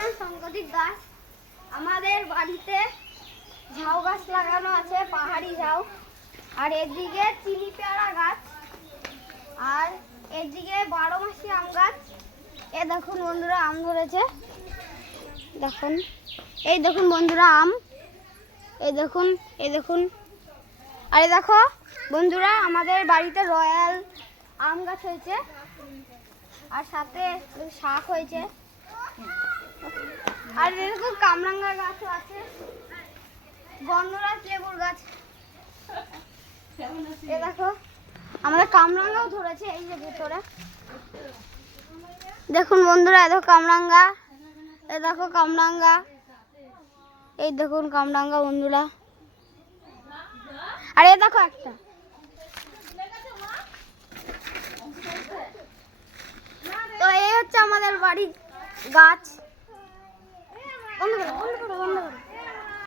নাম শঙ্করদীপ দাস। আমাদের বাড়িতে ঝাউ গাছ লাগানো আছে, পাহাড়ি ঝাউ। আর এদিকে চিনি পেয়ারা গাছ, আর এদিকে 12 মাসি আম গাছ। এ দেখুন বন্ধুরা, আম ধরেছে, দেখুন। এই দেখুন বন্ধুরা আম, এই দেখুন, এই দেখুন। আর এই দেখো বন্ধুরা, আমাদের বাড়িতে রয়্যাল আম গাছ হয়েছে, আর সাথে শাক হয়েছে। আর এরকম কামরাঙ্গা গাছও আছে, গন্ধরাজ লেবুর গাছ। এ দেখো আমাদের কামরাঙ্গাও ধরেছে, এই যে ভেতরে দেখুন বন্ধুরা, এ দেখো কামরাঙ্গা, এ দেখো কামরাঙ্গা, এই দেখুন কামরাঙ্গা বন্ধুরা। আর এ দেখো একটা, তো এই হচ্ছে আমাদের বাড়ির গাছ। বন্ধ করো, বন্ধ করো, বন্ধ করো।